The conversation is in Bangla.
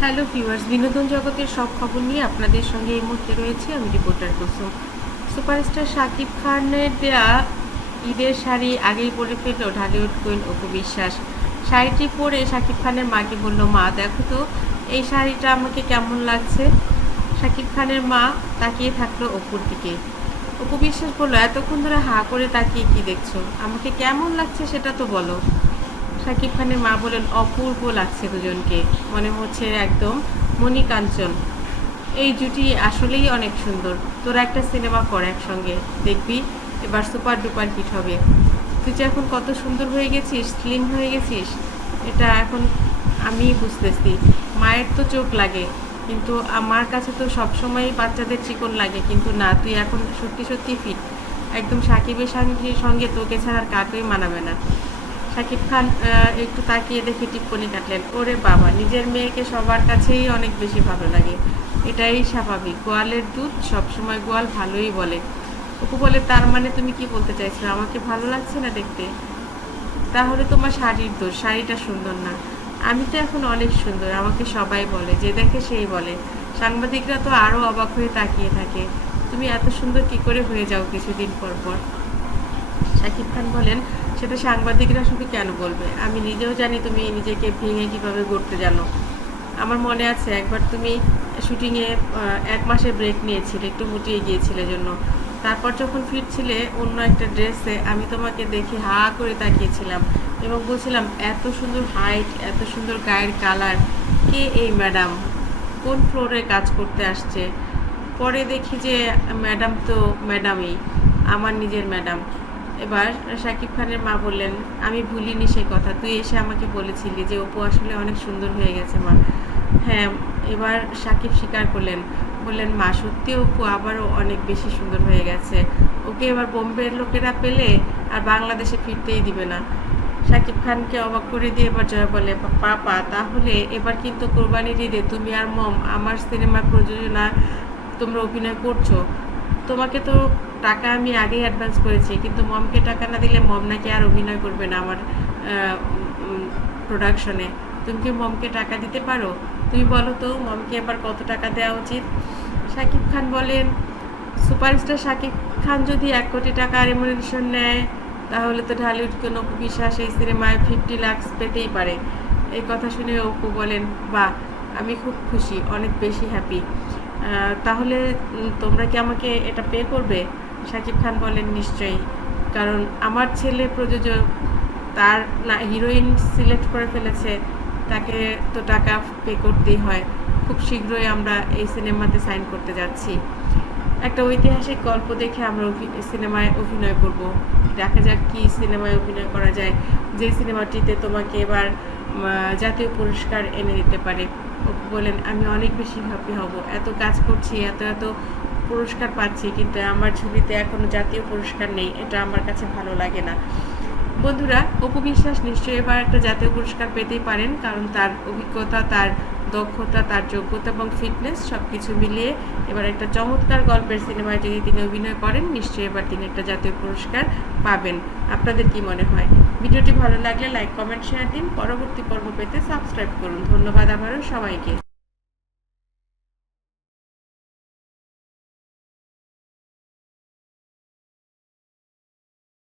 হ্যালো ভিউয়ার্স, বিনোদন জগতের সব খবর নিয়ে আপনাদের সঙ্গে এই মুহূর্তে রয়েছে আমি রিপোর্টার কুসুম। সুপারস্টার শাকিব খানের দেয়া ঈদের শাড়ি আগেই পরে ফেলল ঢালিউড কুইন অপু বিশ্বাস। শাড়িটি পরে শাকিব খানের মাকে বলল, মা, দেখো তো, এই শাড়িটা আমাকে কেমন লাগছে? শাকিব খানের মা তাকিয়ে থাকল অপুর দিকে। অপু বিশ্বাস বলল, এতক্ষণ ধরে হা করে তাকিয়ে কি দেখছ? আমাকে কেমন লাগছে সেটা তো বলো। শাকিব খানের মা বলেন, অপূর্ব লাগছে দুজনকে। মনে হচ্ছে একদম মণি কাঞ্চন এই জুটি আসলেই অনেক সুন্দর। তোরা একটা সিনেমা কর একসঙ্গে, দেখবি। এবার সুপার ডুপার হিট হবে। তুই যে এখন কত সুন্দর হয়ে গেছিস স্লিম হয়ে গেছিস, এটা এখন আমি বুঝতেছি। মায়ের তো চোখ লাগে, কিন্তু আমার কাছে তো সবসময় বাচ্চাদের চিকন লাগে। কিন্তু না, তুই এখন সত্যি সত্যি ফিট একদম সাকিবের সঙ্গে সঙ্গে তোকে ছাড়া আর কাকেই মানাবে না। শাকিব খান একটু তাকিয়ে দেখে টিপ্পনি কাটলেন। ওরে বাবা, নিজের মেয়েকে সবার কাছেই অনেক বেশি ভালো লাগে। এটাই স্বাভাবিক। গোয়ালের দুধ সবসময় গোয়াল ভালোই বলে। অপু বলে, তার মানে তুমি কি বলতে চাইছো? আমাকে ভালো লাগছে না দেখতে? তাহলে তোমার শাড়ির দোষ। শাড়িটা সুন্দর না। আমি তো এখন অনেক সুন্দর। আমাকে সবাই বলে, যে দেখে সেই বলে। সাংবাদিকরা তো আরও অবাক হয়ে তাকিয়ে থাকে। তুমি এত সুন্দর কি করে হয়ে যাও কিছুদিন পর পর? শাকিব খান বলেন, সেটা সাংবাদিকরা শুধু কেন বলবে? আমি নিজেও জানি তুমি নিজেকে ভেঙে কীভাবে গড়তে জানো। আমার মনে আছে, একবার তুমি শুটিংয়ে এক মাসের ব্রেক নিয়েছিলে, একটু মুটিয়ে গিয়েছিলে জন্য। তারপর যখন ফিরছিলে অন্য একটা ড্রেসে আমি তোমাকে দেখে হা করে তাকিয়েছিলাম এবং বলছিলাম, এত সুন্দর হাইট এত সুন্দর গায়ের কালার কে এই ম্যাডাম কোন ফ্লোরে কাজ করতে আসছে? পরে দেখি যে ম্যাডাম তো ম্যাডামই আমার নিজের ম্যাডাম এবার শাকিব খানের মা বললেন, আমি ভুলিনি সেই কথা। তুই এসে আমাকে বলেছিলি যে অপু আসলে অনেক সুন্দর হয়ে গেছে মা। হ্যাঁ এবার শাকিব স্বীকার করলেন। বললেন, মা, সত্যি অপু আবারও অনেক বেশি সুন্দর হয়ে গেছে। ওকে এবার বোম্বের লোকেরা পেলে আর বাংলাদেশে ফিরতেই দিবে না। শাকিব খানকে অবাক করে দিয়ে এবার জয়া বলে, পাপা, তাহলে এবার কিন্তু কোরবানির ঈদে তুমি আর মম, আমার সিনেমার প্রযোজনা তোমরা অভিনয় করছ। তোমাকে তো টাকা আমি আগেই অ্যাডভান্স করেছি, কিন্তু মমকে টাকা না দিলে মম নাকি আর অভিনয় করবে না আমার প্রোডাকশনে তুমি কি মমকে টাকা দিতে পারো? তুমি বলো তো, মমকে এবার কত টাকা দেওয়া উচিত? শাকিব খান বলেন, সুপারস্টার শাকিব খান যদি এক কোটি টাকা রেমুনেশন নেয়, তাহলে তো ঢালিউড কোনো বিশ্বাস এই সিনেমায় ফিফটি লাখস পেতেই পারে। এই কথা শুনে অপু বলেন বা আমি খুব খুশি, অনেক বেশি হ্যাপি তাহলে তোমরা কি আমাকে এটা পে করবে? শাকিব খান বলেন নিশ্চয়ই। কারণ আমার ছেলে প্রযোজক, তার না, হিরোইন সিলেক্ট করে ফেলেছে, তাকে তো টাকা পে করতেই হয়। খুব শীঘ্রই আমরা এই সিনেমাতে সাইন করতে যাচ্ছি। একটা ঐতিহাসিক গল্প দেখে আমরা সিনেমায় অভিনয় করব। দেখা যাক কি সিনেমায় অভিনয় করা যায়। যে সিনেমাটিতে তোমাকে এবার জাতীয় পুরস্কার এনে দিতে পারে। বলেন, আমি অনেক বেশি হ্যাপি হব। এত কাজ করছি, এত এত পুরস্কার পাচ্ছি, কিন্তু আমার ছবিতে এখনও জাতীয় পুরস্কার নেই, এটা আমার কাছে ভালো লাগে না। বন্ধুরা, অপু বিশ্বাস নিশ্চয়ই এবার একটা জাতীয় পুরস্কার পেতেই পারেন, কারণ তার অভিজ্ঞতা, তার দক্ষতা, তার যোগ্যতা এবং ফিটনেস সব কিছু মিলিয়ে এবার একটা চমৎকার গল্পের সিনেমায় যদি তিনি অভিনয় করেন, নিশ্চয়ই এবার তিনি একটা জাতীয় পুরস্কার পাবেন। আপনাদের কি মনে হয়? ভিডিওটি ভালো লাগলে লাইক, কমেন্ট, শেয়ার দিন। পরবর্তী পর্ব পেতে সাবস্ক্রাইব করুন। ধন্যবাদ আবারও সবাইকে।